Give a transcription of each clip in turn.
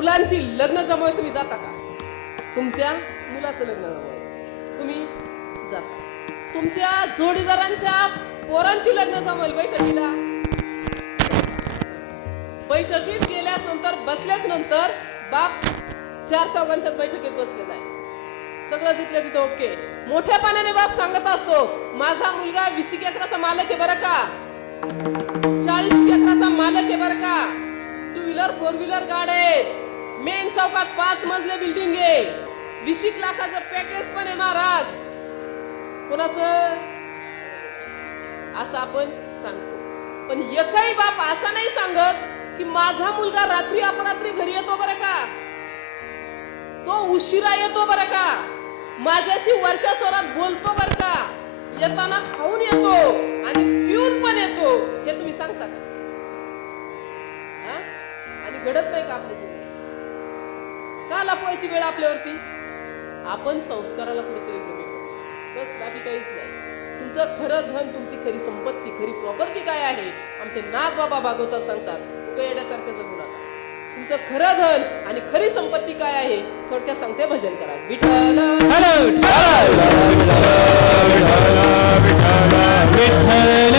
मुलांची लग्न जमवाय तुम्ही जाता का? तुमच्या मुलाचं लग्न जमवायचं. तुम्ही जाता. तुमच्या जोडीदारांच्या पोरांची लग्न जमवेल बैठकीला बैठकीत गेल्यास नंतर बसल्याच नंतर बाप चार चौघांच्यात बैठकीत बसलेला आहे. सगळं जिथल्या तिथं ओके. मोठ्या पाण्याने बाप सांगत असतो माझा मुलगा वीस एकराचा मालक आहे बरं का? चाळीस एकराचा मालक आहे बरं का? टू व्हीलर फोर व्हीलर गाड्या आहेत. मेन चौकात पाच मजले बिल्डिंग आहे. वीस एक लाखाचं पॅकेज पण आहे महाराज. कोणाचं? असं आपण सांगतो. पण एकही बाप असा नाही सांगत की माझा मुलगा रात्री अपरात्री घरी येतो बरं का? तो उशिरा येतो बरं का? माझ्याशी वरच्या स्वरात बोलतो बरं का? येताना खाऊन येतो आणि पिऊन पण येतो. हे तुम्ही सांगता का? हा? आणि घडत नाही का आपल्या जीवनात? का लपवायची वेळ आपल्यावरती आपण संस्काराला कुठेतरी कमी बस बाकी काहीच नाही तुमचं खरं धन तुमची खरी संपत्ती खरी प्रॉपर्टी काय आहे आमचे नाथ बाबा भागवतात सांगतात उगा येण्यासारखं जगू नका तुमचं खरं धन आणि खरी संपत्ती काय आहे थोडक्यात सांगते भजन करा विठ्ठल विठ्ठल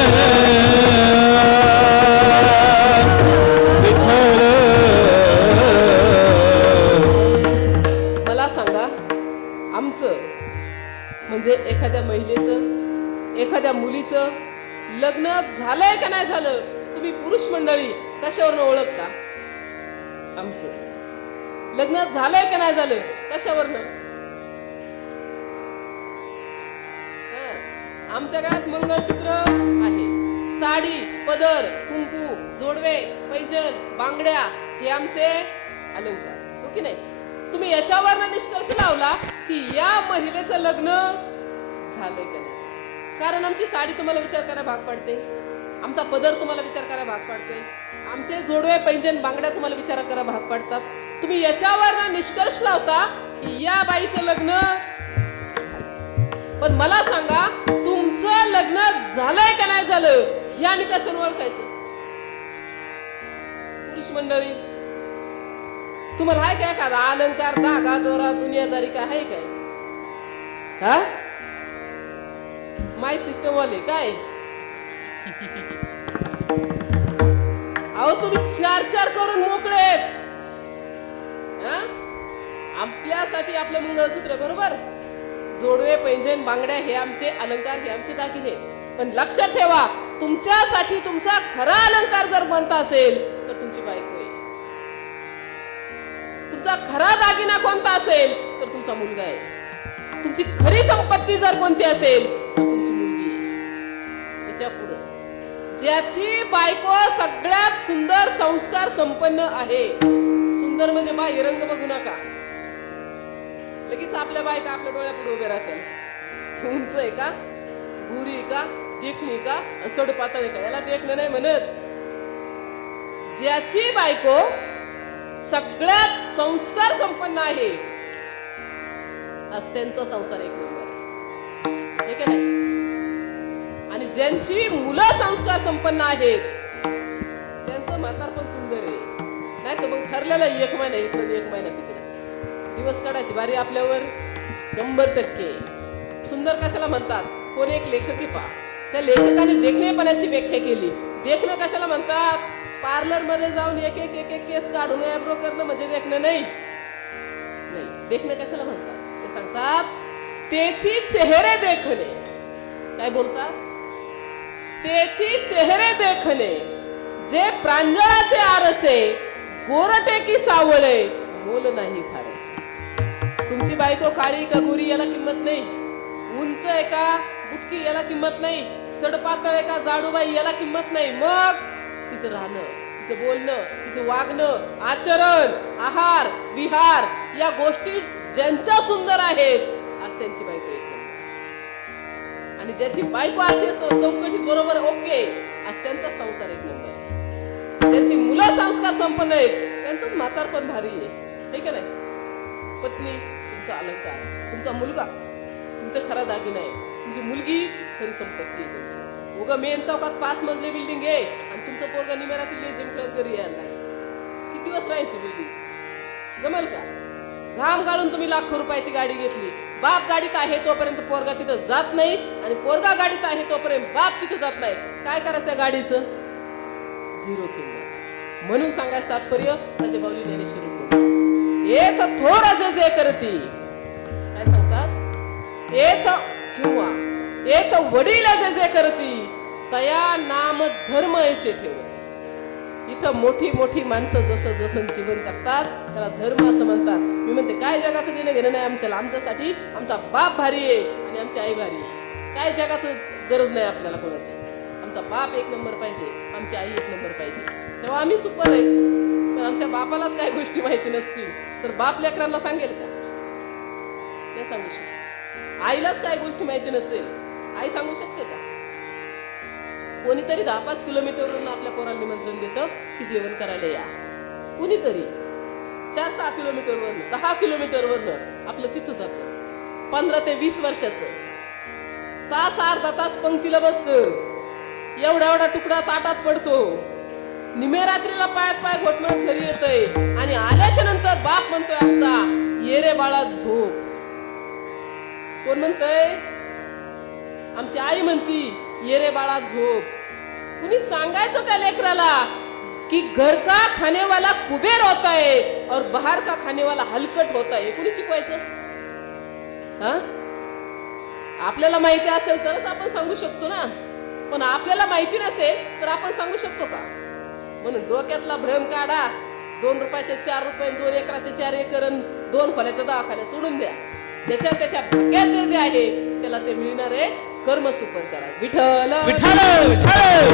त्या मुलीचं लग्न झालंय का नाही झालं? तुम्ही पुरुष मंडळी कशावरनं ओळखता? आमचं. लग्न झालंय का नाही झालं? कशावरनं? आमच्या घरात मंगळसूत्र आहे. साडी पदर कुंकू जोडवे पैंजण बांगड्या हे आमचे अलंकार. हो की नाही? तुम्ही याच्यावर निष्कर्ष लावला की या महिलेचं लग्न झालंय का नाही? कारण आमची साडी तुम्हाला विचार करायला भाग पडते. आमचा पदर तुम्हाला विचार करायला भाग पडतोय आमचे जोडवे पैंजन बांगड्या तुम्हाला विचार करायला भाग पडतात. तुम्ही याच्यावर निष्कर्ष लावता की या बाईचं लग्न पण मला सांगा तुमचं लग्न झालंय का नाही झालं? हे आम्ही कशाने ओळखायचं? पुरुष मंडळी तुम्हाला आहे काय का अलंकार धागा दोरा दुनियादारी काय? आहे काय? हा? माईक सिस्टम वाले काय? अहो तुम्ही चार चार करून मोकळेत. आपल्यासाठी आपलं मंगळसूत्र बरोबर? जोडवे पैंजण बांगड्या हे आमचे अलंकार हे आमचे दागिने. पण लक्षात ठेवा तुमच्यासाठी तुमचा खरा अलंकार जर कोणता असेल तर तुमची बायको आहे. तुमचा खरा दागिना कोणता असेल तर तुमचा मुलगा आहे. तुमची खरी संपत्ती जर कोणती असेल त्याच्या पुढं. ज्याची बायको सगळ्यात सुंदर संस्कार संपन्न आहे. सुंदर म्हणजे बाई रंग बघू नका. लगेच आपल्या बायका आपल्या डोळ्यापुढे उभे राहतील. उंच आहे का? गुरी आहे का? देखणी का? सड पातळ आहे का? याला देखणं नाही म्हणत. ज्याची बायको सगळ्यात संस्कार संपन्न आहे आज त्यांचा संसार एक नंबर आहे. ठीक का नाही? ज्यांची मुलं संस्कार संपन्न आहेत त्यांचं म्हातार पण सुंदर आहे. नाही तर मग ठरलेलं एक महिना इकडे एक महिना तिकडे. दिवस काढायची बारी आपल्यावर शंभर टक्के. सुंदर कशाला म्हणतात? कोण एक लेखक आहे पा त्या लेखकाने देखणेपणाची व्याख्या केली. देखणं कशाला म्हणतात? पार्लरमध्ये जाऊन एक एक एक एक केस काढून ॲब्रो करणं म्हणजे देखणं नाही. नाही देखणं कशाला म्हणतात? ते सांगतात त्याची चेहरे देखणे. काय बोलतात? त्याची चेहरे देखणे जे प्रांजळाचे आरसे गोरटे की सावळे मोल नाही फारसे. तुमची बायको काळी का गोरी याला किंमत नाही? उंच आहे का बुटकी याला किंमत नाही? सडपातळ आहे का जाडूबाई याला किंमत नाही? मग तिचं राहणं तिचं बोलणं तिचं वागणं आचरण आहार विहार या गोष्टी ज्यांच्या सुंदर आहेत आज त्यांची बायको एक आणि ज्याची बायको अशी असं चौकटीत बरोबर ओके आज त्यांचा संसार एक नंबर आहे. ज्यांची मुलं संस्कार संपन्न आहेत त्यांचंच म्हातार पण भारी आहे. ठीक आहे नाही? पत्नी तुमचा अलंकार तुमचा मुलगा तुमचं खरा दागिना आहे. तुमची मुलगी खरी संपत्ती आहे तुमची. उगा मेन चौकात पाच मजली बिल्डिंग आहे आणि तुमचं पोरगा निमेरातील लेझिम खेळत घरी यायला किती दिवस राहील ती बिल्डिंग जमेल का? घाम गाळून तुम्ही लाखो रुपयाची गाडी घेतली. बाप गाडीत आहे तोपर्यंत पोरगा तिथं जात नाही आणि पोरगा गाडीत आहे तोपर्यंत बाप तिथं जात नाही. काय करायचं त्या गाडीचं? झिरो किंमत. म्हणून सांगायचं तात्पर्य त्याचे बावली ज्ञानेश्वर रूप. येथ थोर जे जे करती. काय सांगतात? येत किंवा येत वडील जे जे करती. तया नाम धर्म ऐशे ठेवत. इथं मोठी मोठी माणसं जसं जसं जीवन जगतात त्याला धर्म असं म्हणतात. मी म्हणते काय जगाचं देणं घेणं नाही आमच्याला? आमच्यासाठी आमचा बाप भारी आहे आणि आमची आई भारी आहे. काय जगाचं गरज नाही आपल्याला कोणाची? आमचा बाप एक नंबर पाहिजे आमची आई एक नंबर पाहिजे. तेव्हा आम्ही सुपर आहे. पण आमच्या बापालाच काही गोष्टी माहिती नसतील. तर बाप लेकरांना सांगेल का? ते सांगू शकते आईलाच काय गोष्टी माहिती नसेल. आई सांगू शकते का? कोणीतरी दहा पाच किलोमीटरवरून आपल्या पोराला निमंत्रण देतं की जेवण करायला या. कुणीतरी चार सहा किलोमीटरवरनं दहा किलोमीटरवरनं आपलं तिथं जातं. पंधरा ते वीस वर्षाचं. तास अर्धा तास पंक्तीला बसतं. एवढा एवढा तुकडा ताटात पडतो. निमे रात्रीला पायात पाय घोटमत घरी येतय. आणि आल्याच्यानंतर बाप म्हणतोय आमचा ये रे बाळा झोप. कोण म्हणतय? आमची आई म्हणती ये रे बाळा झोप. कुणी सांगायचं त्या लेकराला कि घर का खाने वाला कुबेर होता है और बाहर का खाने वाला हलकट होता है कुणी शिकवायचं? हा? आपल्याला माहिती असेल तरच आपण सांगू शकतो ना. पण आपल्याला माहिती नसेल तर आपण सांगू शकतो का? म्हणून डोक्यातला भ्रम काढा. दोन रुपयाचे चार रुपये दोन एकराचे चार एकर दोन खोल्याच्या दवाखान्या सोडून द्या. ज्याच्या त्याच्या भाग्यात जे जे आहे त्याला ते मिळणार आहे. कर्म सुपर करा. विठ्ठल विठाल विठाल